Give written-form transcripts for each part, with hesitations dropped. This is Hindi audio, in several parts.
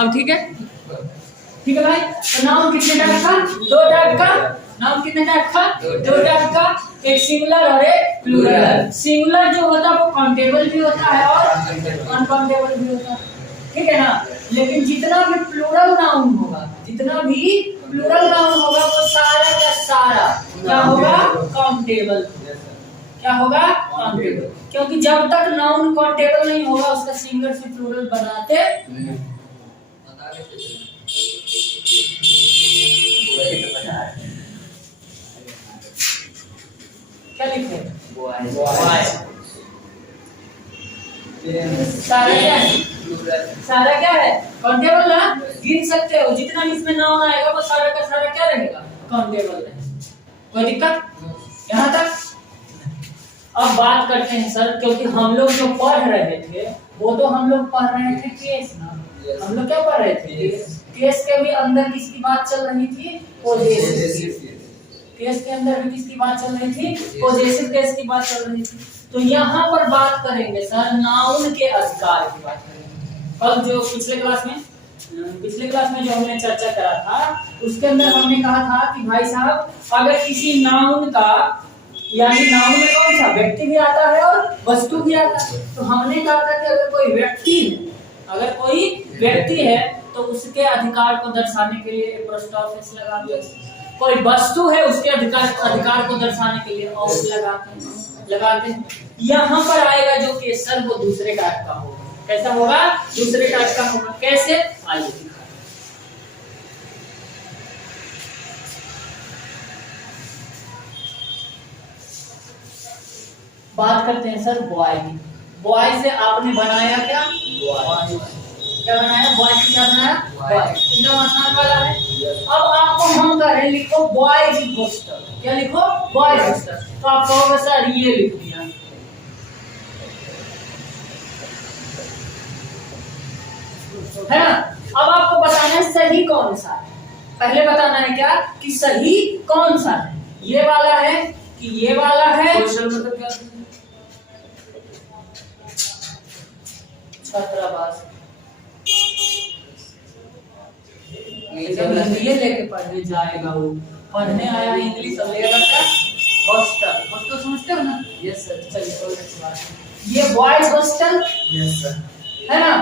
अब ठीक है भाई। तो नाउन कितने टाइप का? दो टाइप का। नाउन कितने टाइप का? दो टाइप का, एक सिंगुलर और एक प्लूरल। सिंगुलर जो होता है वो काउंटेबल भी होता है और अनकाउंटेबल भी होता है, ठीक है ना। लेकिन जितना भी प्लूरल नाउन होगा, जितना भी प्लूरल नाउन होगा वो सारा का सारा क्या होगा? काउंटेबल। क्या होगा? काउंटेबल। क्योंकि जब तक नाउन काउंटेबल नहीं होगा उसका सिंगुलर से प्लूरल बनाते क्या लिखे? सारा क्या है? सारा क्या है? काउंटेबल ना। गिन सकते हो, जितना भी इसमें नाउन आएगा वो सारा का सारा क्या रहेगा? काउंटेबल रहेगा। कोई दिक्कत यहाँ तक? अब बात करते हैं सर, क्योंकि हम लोग जो पढ़ रहे थे वो तो हम लोग पढ़ रहे थे केस ना। हम लोग क्या पढ़ रहे थे? केस के भी अंदर किसकी बात चल रही थी? पॉजेसिव। केस के अंदर भी किसकी बात चल रही थी? पॉजेसिव केस की बात चल रही थी। तो यहाँ पर बात करेंगे सर नाउन के अधिकार की बात करेंगे। कल जो पिछले क्लास में जो हमने चर्चा करा था उसके अंदर हमने कहा था कि भाई साहब अगर किसी नाउन का, यानी नाउन में कौन सा? व्यक्ति भी आता है और वस्तु भी आता है। तो हमने कहा था कि अगर कोई व्यक्ति है तो उसके अधिकार को दर्शाने के लिए एपोस्ट्रोफिस लगाते हैं। कोई वस्तु है उसके अधिकार को दर्शाने के लिए ऑफ लगाते हैं। यहाँ पर आएगा जो केसर वो दूसरे टाइप का होगा। कैसा होगा? दूसरे टाइप का होगा। कैसे? आइए बात करते हैं सर बॉय की। बॉय से आपने बनाया क्या? क्या बनाया? बॉय से क्या बनाया? बॉय। इतना आसान वाला है। अब आपको हम करें लिखो बॉयज हॉस्टल। क्या लिखो? Boys hostel. तो आप कहोगे सर ये लिख दिया, है ना। अब आपको बताना है सही कौन सा है। पहले बताना है क्या कि सही कौन सा है, ये वाला है कि ये वाला है। मतलब क्या? छात्रावास। ये लेके पढ़ने जाएगा, वो पढ़ने आया इंग्लिश अब लेगा क्या? हॉस्टल। हॉस्टल समझते हो ना? Yes sir. चलिए कोई अच्छी बात है। ये बॉयज हॉस्टल, यस सर, है ना।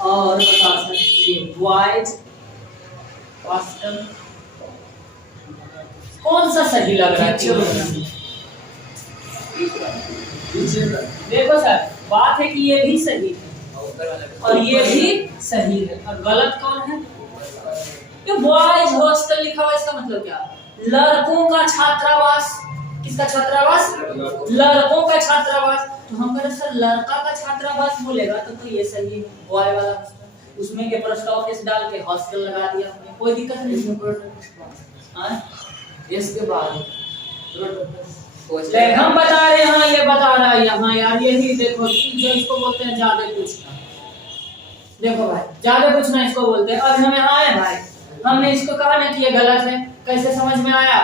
और बता सर ये बॉयज हॉस्टल कौन सा सही लग रहा है? देखो सर बात है कि ये भी सही है और ये भी सही है, और गलत कौन है? ये बॉयज हॉस्टल लिखा हुआ, इसका मतलब क्या? लड़कों का छात्रावास। किसका छात्रावास? लड़कों का छात्रावास। तो हम कह रहे सर लड़का का छात्रावास बोलेगा तो ये सही है, बॉय वाला हॉस्टल। उसमें के एपोस्ट्रोफिस डाल के हॉस्टल लगा दिया, कोई दिक्कत नहीं इसमें। इसके बाद हम बता रहे हैं, ये बता रहा है यहाँ यार, यही देखो जो इसको बोलते हैं ज्यादा पूछना। देखो भाई ज्यादा पूछना इसको बोलते हैं। और हमें आए भाई, हमने इसको कहा ना कि ये गलत है, कैसे समझ में आया?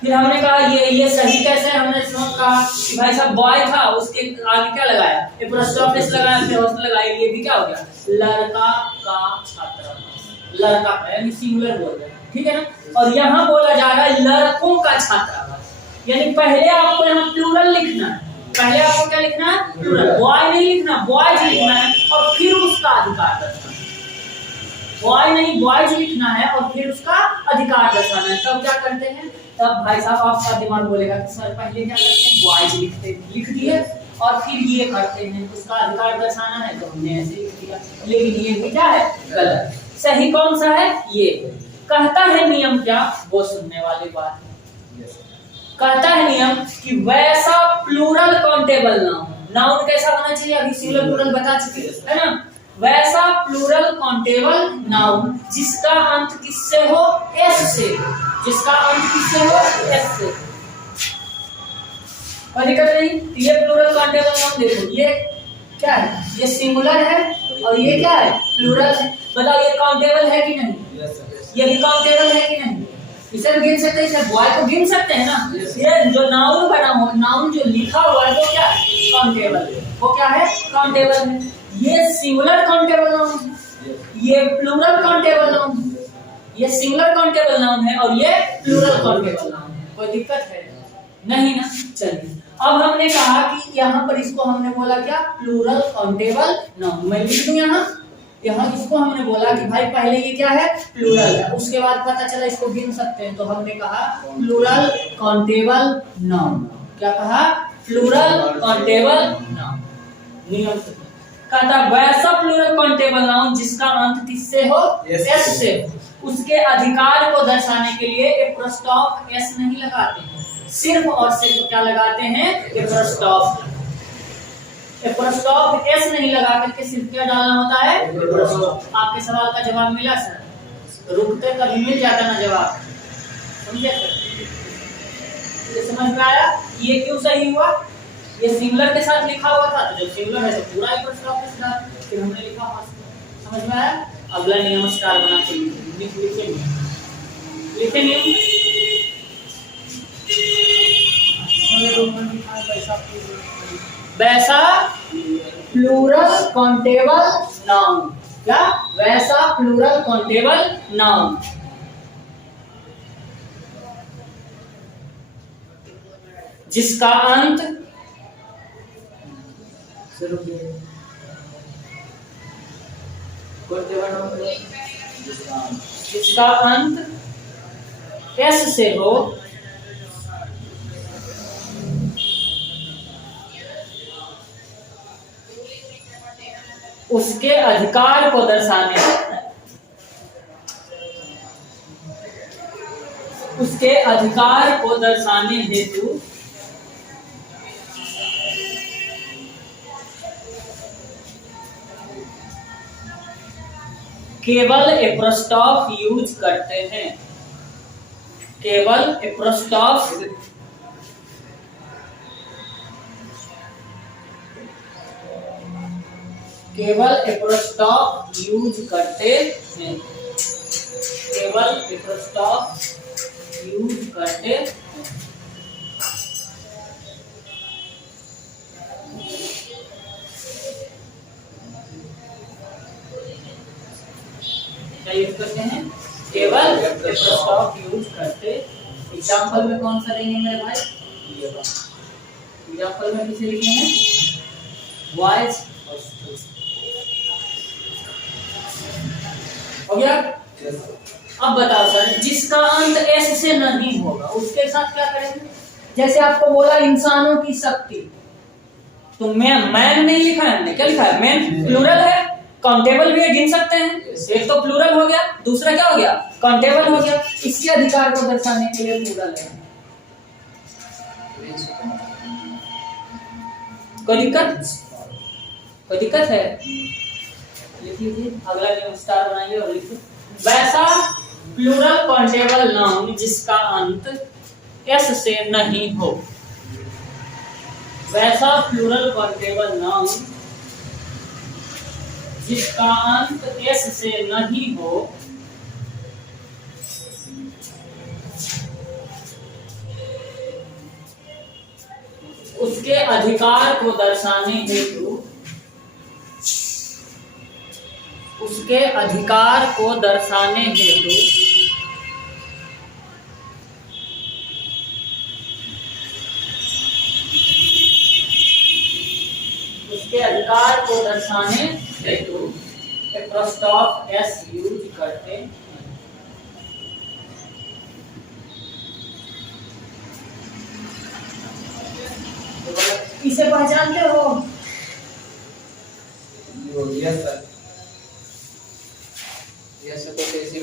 फिर हमने कहा ये सही कैसे? हमने कहा कि भाई साहब बॉय था, उसके आगे क्या लगाया? एपोस्ट्रोफिस लगाया, फिर हॉस्टल लगाया। ये भी क्या हो गया? लड़का का छात्रावास। लड़का का यानी सिंगुलर बोल रहे हैं, ठीक है ना। और यहाँ बोला जा रहा है लड़कों का छात्रावास, यानी पहले आपको यहाँ प्लूरल लिखना है। पहले आपको क्या लिखना है? प्लूरल। बॉय नहीं लिखना, बॉयज लिखना है और फिर उसका अधिकार दर्शाना है। बॉय नहीं बॉयज लिखना है और फिर उसका अधिकार दर्शाना है। तब क्या करते हैं? तब भाई साहब आपका दिमाग बोलेगा कि सर पहले क्या करते हैं? बॉयज लिख दिए और फिर ये करते हैं उसका अधिकार दर्शाना है, तो हमने ऐसे लिख दिया। लेकिन ये भी क्या है? गलत। सही कौन सा है? ये कहता है नियम क्या? वो सुनने वाली बात है। कहता है नियम कि वैसा प्लूरल काउंटेबल नाउन कैसा होना चाहिए? अभी सिंगुलर प्लूरल बता चुके हैं, है ना। वैसा प्लूरल काउंटेबल नाउन जिसका अंत किससे हो? एस से। जिसका अंत किससे हो? एस से। कोई दिक्कत नहीं। ये प्लूरल काउंटेबल नाउन देखो, ये क्या है? ये सिंगुलर है और ये क्या है? प्लूरल है। बताओ ये काउंटेबल है कि नहीं? ये भी काउंटेबल है कि नहीं? इसे भी गिन सकते हैं, इसे बॉय को गिन सकते हैं ना। ये जो नाउन बना हो, नाउन जो लिखा हुआ है वो क्या है? काउंटेबल है। वो क्या है? काउंटेबल है। ये सिंगुलर काउंटेबल नाउन है। ये प्लूरल काउंटेबल नाउन है, ये सिंगुलर काउंटेबल नाउन है और ये प्लूरल काउंटेबल नाउन है। कोई दिक्कत है? नहीं ना। चलिए अब हमने कहा कि यहाँ पर इसको हमने बोला क्या, प्लूरल काउंटेबल नाउन। मैं लिख दूं यहाँ इसको हमने बोला कि भाई पहले ये क्या है, प्लूरल है, उसके बाद पता चला इसको गिन सकते हैं, तो हमने कहा प्लूरल काउंटेबल नाउन। क्या कहा? Plural countable noun. नियम से कहता वैसा प्लूरल काउंटेबल नाउन जिसका अंत किससे हो, एस से हो। उसके अधिकार को दर्शाने के लिए एप्रोस्टॉप एस नहीं लगाते हैं, सिर्फ और सिर्फ क्या लगाते हैं, एप्रोस्टॉप। एप्रोस्टॉप एस नहीं लगा करके सिर्फ क्या डालना होता है, एप्रोस्टॉप। आपके सवाल का जवाब मिला सर? रुकते कभी मिल जाता ना जवाब, समझे सर? ये समझ में आया? ये क्यों सही हुआ? ये सिंगुलर के साथ लिखा हुआ था, तो जब सिंगुलर है तो पूरा एप्रोस्टॉप एस डाल, फिर हमने लिखा मस्त। समझ में आया? अगला नियम स्टार बना के लिखे नियम। वैसा प्लूरल काउंटेबल नाउन। क्या? वैसा प्लूरल काउंटेबल नाउन जिसका अंत जिसका अंत एस से हो, उसके अधिकार को दर्शाने हेतु केवल एप्रोस्टॉप यूज करते हैं। केवल एप्रोस्टॉप यूज करते हैं। केवल एप्रोस्टॉप यूज करते हैं। क्या यूज करते हैं? केवल एप्रोस्टॉप यूज करते। एग्जाम्पल में कौन सा लेंगे मेरे भाई? एग्जाम्पल में किसे लिखेंगे? वॉइस। हो गया? अब बताओ सर, जिसका अंत एस से नहीं होगा उसके साथ क्या करेंगे? जैसे आपको बोला इंसानों की शक्ति, तो मैन नहीं लिखा है हमने, क्या लिखा है? मैन प्लूरल है, काउंटेबल भी है, गिन सकते हैं। एक तो प्लूरल हो गया, दूसरा क्या हो गया? काउंटेबल हो गया। इसके अधिकार को दर्शाने के लिए प्लूरल है। कोई दिक्कत है? लिखिए, अगला नियम स्टार बनाइए और लिखिए वैसा प्लूरल काउंटेबल नाउन जिसका अंत एस से नहीं हो। वैसा प्लूरल काउंटेबल नाउन जिसका अंत एस से नहीं हो, उसके अधिकार को दर्शाने हेतु एप्रोस्टॉप एस यूज करते हैं। इसे पहचानते हो? Yes sir. यस सर, तो कैसे?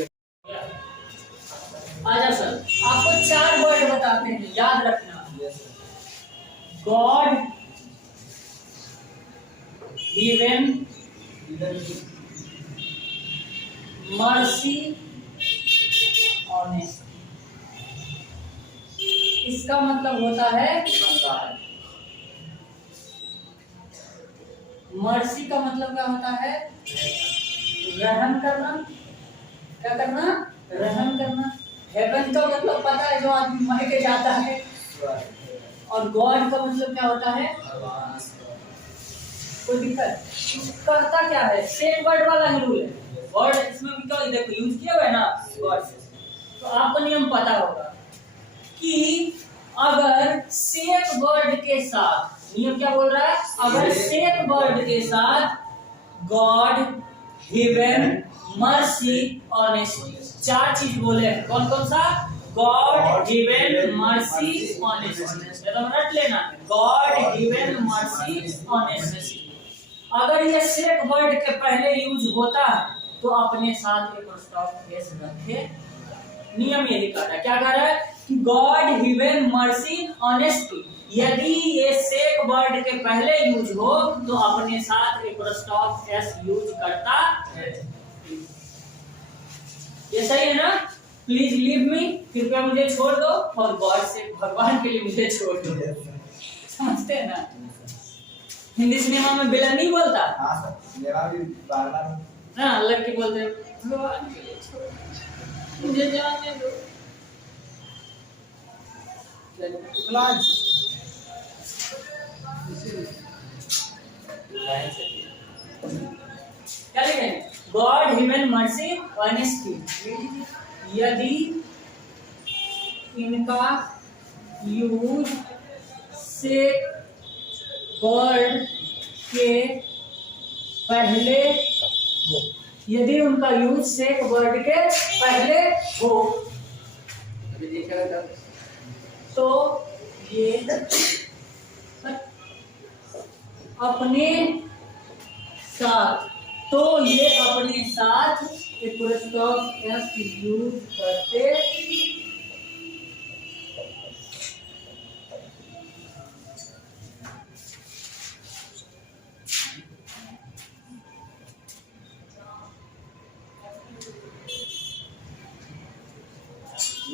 आजा सर, आपको 4 वर्ड बताते हैं, याद रखना। God, given, mercy, honest. इसका मतलब होता है मर्सी का मतलब क्या होता है? रहम करना। क्या करना? रहम करना। हेवन का मतलब पता है, जो आदमी मर के जाता है। और गॉड का मतलब क्या होता है? कोई दिक्कत? कहता क्या है? सेम वर्ड वाला ही रूल है। वर्ड इसमें भी क्या देखो यूज किया हुआ है ना गॉड से। तो आपको नियम पता होगा कि अगर सेम वर्ड के साथ, नियम क्या बोल रहा है, अगर सेम वर्ड के साथ गॉड, हेवन, मर्सी, ऑनेस्टी, चार चीज बोले हैं। कौन कौन सा? God, heaven, mercy, honesty. तो रट लेना, गॉड, हेवन, मर्सी, ऑनेस्टी। अगर ये सेम वर्ड के पहले यूज होता है तो अपने साथ एक स्टॉप एस रखे। नियम यही कह रहा है, क्या कह रहा है कि गॉड, हेवन, मर्सी, ऑनेस्टी, यदि ये सेक वर्ड के पहले यूज हो तो अपने साथ एक स्टॉप एस यूज करता है। ये सही है ना? प्लीज लीव मी, कृपया मुझे छोड़ दो, और गॉड से, भगवान के लिए मुझे छोड़ दो। समझते हैं ना? हिंदी सिनेमा में विलन नहीं बोलता, हाँ सर, मेरा भी बार-बार ना लड़की बोलते हैं भगवान के लिए छोड़ दो, मुझे जाने दो। क्या लिखेंगे? गॉड, हेवन, मर्सी, ऑनेस्टी, यदि इनका यूज से वर्ड के पहले हो, यदि उनका यूज से वर्ड के पहले हो अभी देखा था तो ये अपने साथ, तो ये अपने साथ एक स्टॉप एस यूज करते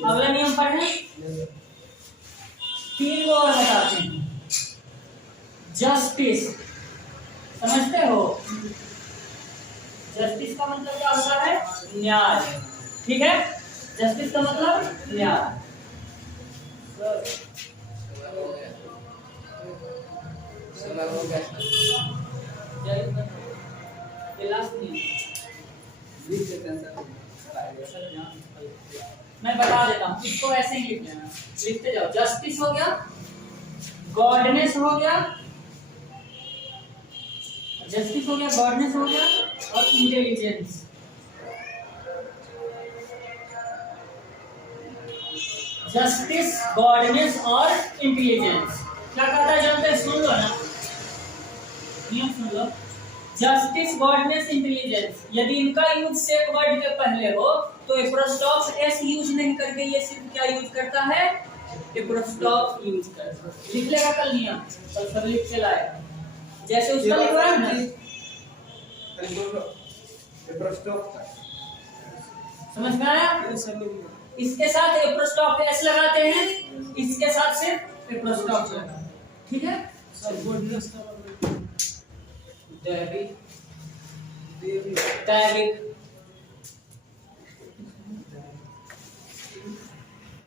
अगला नियम पढ़े, तीन को और बताते हैं। जस्टिस, समझते हो? जस्टिस का मतलब क्या होता है? न्याय। ठीक है, जस्टिस का मतलब न्याय। समय हो गया ये लास्ट नियम लिख देते हैं सर। मैं बता देता हूँ, इसको ऐसे ही लिख लेना, लिखते जाओ। जस्टिस हो गया, गॉडनेस हो गया, जस्टिस हो गया, गॉडनेस हो गया, और इंटेलिजेंस। जस्टिस, गॉडनेस और इंटेलिजेंस क्या कहता है जानते हैं? सुन लो ना, नियम सुन लो। जस्टिस, गॉडनेस, इंटेलिजेंस, यदि इनका यूज सेक वर्ड के पहले हो तो एप्रोस्टॉप एस यूज नहीं करके ये सिर्फ क्या यूज करता है? एप्रोस्टॉप यूज करता है। लिख लेगा कल नियम, कल सब लिख के लाएगा, जैसे उसका लिखवा है ना। समझ में आया? इसके साथ एप्रोस्टॉप एस लगाते हैं, इसके साथ सिर्फ एप्रोस्टॉप लगाते हैं। ठीक है? दैविक,